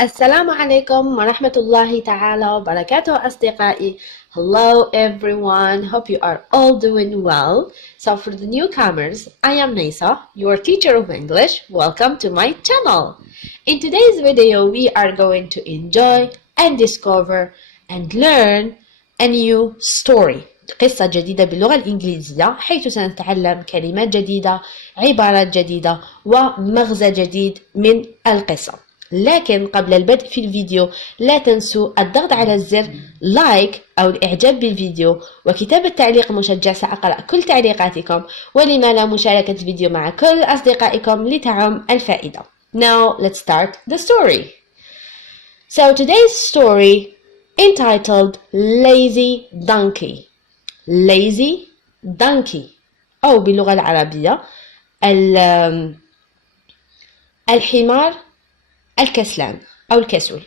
السلام عليكم ورحمة الله تعالى وبركاته أصدقائي. Hello everyone, hope you are all doing well. So for the newcomers, I am Nisa, your teacher of English. Welcome to my channel. In today's video, we are going to enjoy and discover and learn a new story. قصة جديدة باللغة الإنجليزية حيث سنتعلم كلمات جديدة، عبارات جديدة ومغزى جديد من القصة. لكن قبل البدء في الفيديو لا تنسوا الضغط على الزر لايك أو الإعجاب بالفيديو وكتابة تعليق مشجع. سأقرأ كل تعليقاتكم، ولما لا مشاركة الفيديو مع كل أصدقائكم لتعم الفائدة. Now let's start the story. So today's story entitled Lazy Donkey. Lazy donkey أو باللغة العربية الحمار الكسلان أو الكسول.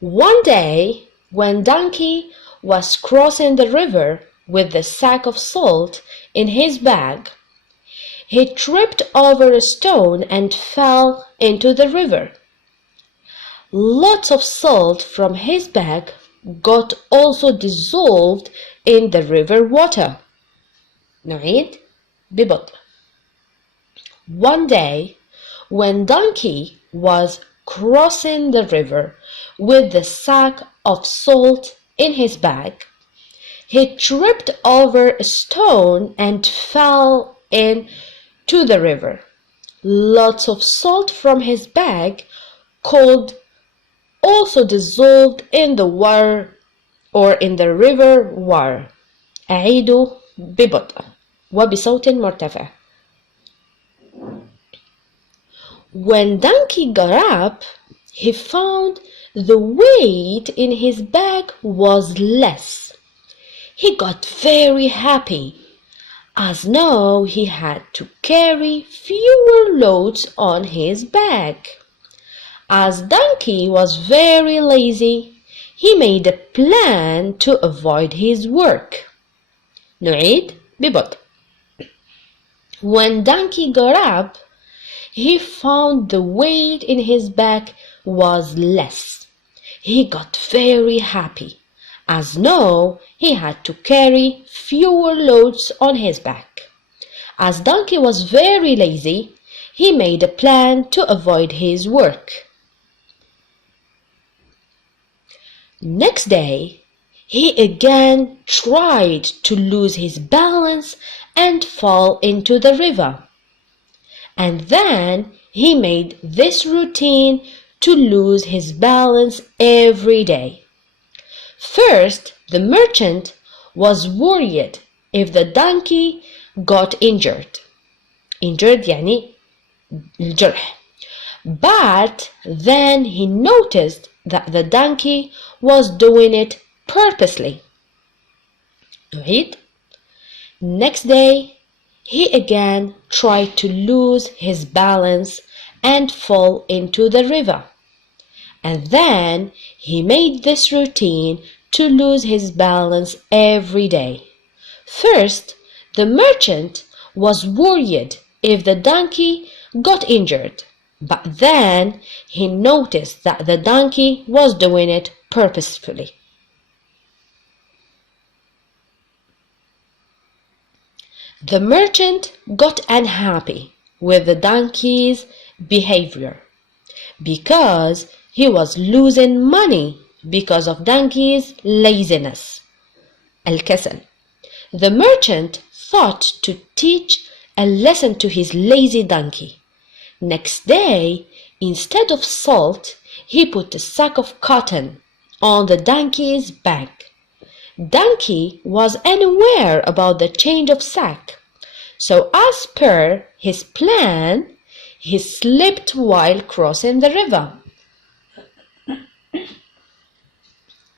One day when Donkey was crossing the river with the sack of salt in his bag, he tripped over a stone and fell into the river. Lots of salt from his bag got also dissolved in the river water. نعيد ببطء. One day when Donkey was crossing the river with the sack of salt in his bag, he tripped over a stone and fell into the river. Lots of salt from his bag could also dissolved in the water or in the river water. أعيد ببطء وبصوت مرتفع. When Donkey got up, he found the weight in his bag was less. He got very happy, as now he had to carry fewer loads on his bag. As Donkey was very lazy, he made a plan to avoid his work. نعيد ببطء. When Donkey got up, he found the weight in his bag was less. He got very happy, as now he had to carry fewer loads on his back. As Donkey was very lazy, he made a plan to avoid his work. Next day, he again tried to lose his balance and fall into the river. And then he made this routine to lose his balance every day. First, the merchant was worried if the donkey got injured. Injured يعني الجرح. But then he noticed that the donkey was doing it purposely. نعيد. Next day, he again tried to lose his balance and fall into the river. And then he made this routine to lose his balance every day. First, the merchant was worried if the donkey got injured. But then he noticed that the donkey was doing it purposefully. The merchant got unhappy with the donkey's behavior because he was losing money because of donkey's laziness. الكسل. The merchant thought to teach a lesson to his lazy donkey. Next day, instead of salt, he put a sack of cotton on the donkey's back. Donkey was unaware about the change of sack, so as per his plan, he slipped while crossing the river.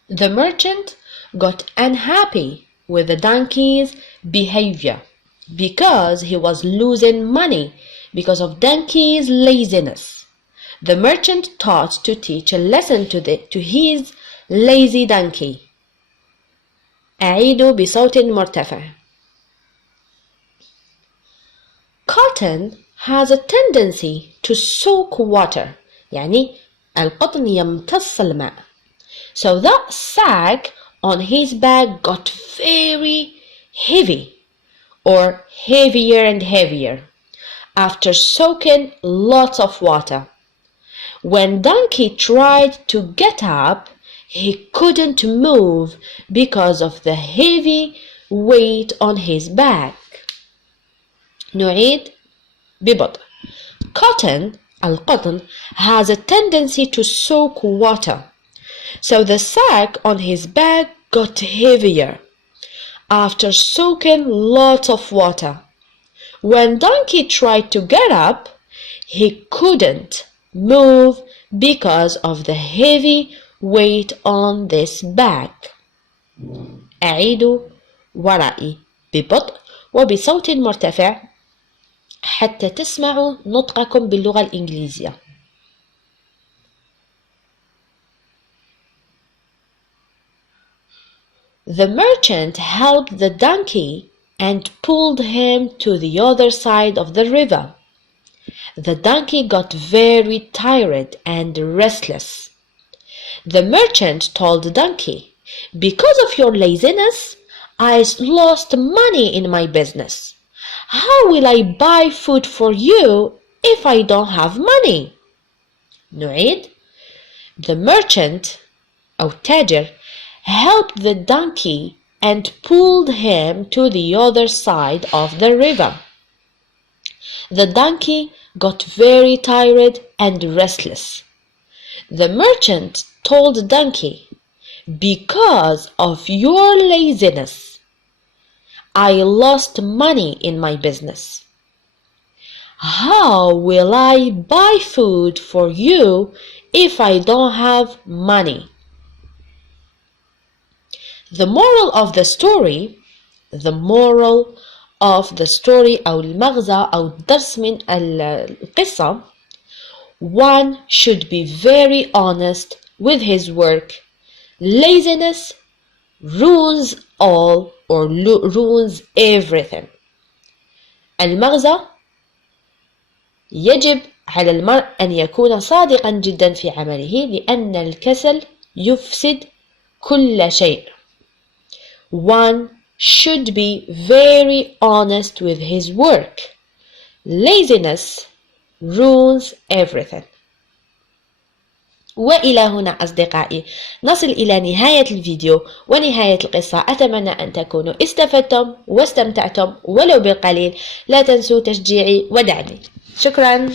The merchant got unhappy with the donkey's behavior because he was losing money because of donkey's laziness. The merchant thought to teach a lesson to his lazy donkey. أعيد بصوت مرتفع. Cotton has a tendency to soak water يعني القطن يمتص الماء. So that sack on his back got very heavy or heavier and heavier after soaking lots of water. When Donkey tried to get up, he couldn't move because of the heavy weight on his back. نعيد ببطء. Cotton, القطن, has a tendency to soak water. So the sack on his back got heavier after soaking lots of water. When Donkey tried to get up, he couldn't move because of the heavy weight on this bag. أعيد ورائي ببطء وبصوت مرتفع حتى تسمعوا نطقكم باللغة الإنجليزية. The merchant helped the donkey and pulled him to the other side of the river. The donkey got very tired and restless. The merchant told the donkey, "Because of your laziness, I lost money in my business. How will I buy food for you if I don't have money?" نعيد. The merchant أو التاجر helped the donkey and pulled him to the other side of the river. The donkey got very tired and restless. The merchant told the donkey, "Because of your laziness, I lost money in my business. How will I buy food for you if I don't have money?" The moral of the story أو المغزى أو الدرس من القصة: one should be very honest with his work. Laziness ruins all or ruins everything. المغزى: يجب على المرء أن يكون صادقا جدا في عمله لأن الكسل يفسد كل شيء. One should be very honest with his work. Laziness ruins everything. وإلى هنا أصدقائي نصل إلى نهاية الفيديو ونهاية القصة. أتمنى أن تكونوا استفدتم واستمتعتم ولو بالقليل. لا تنسوا تشجيعي ودعمي. شكرا.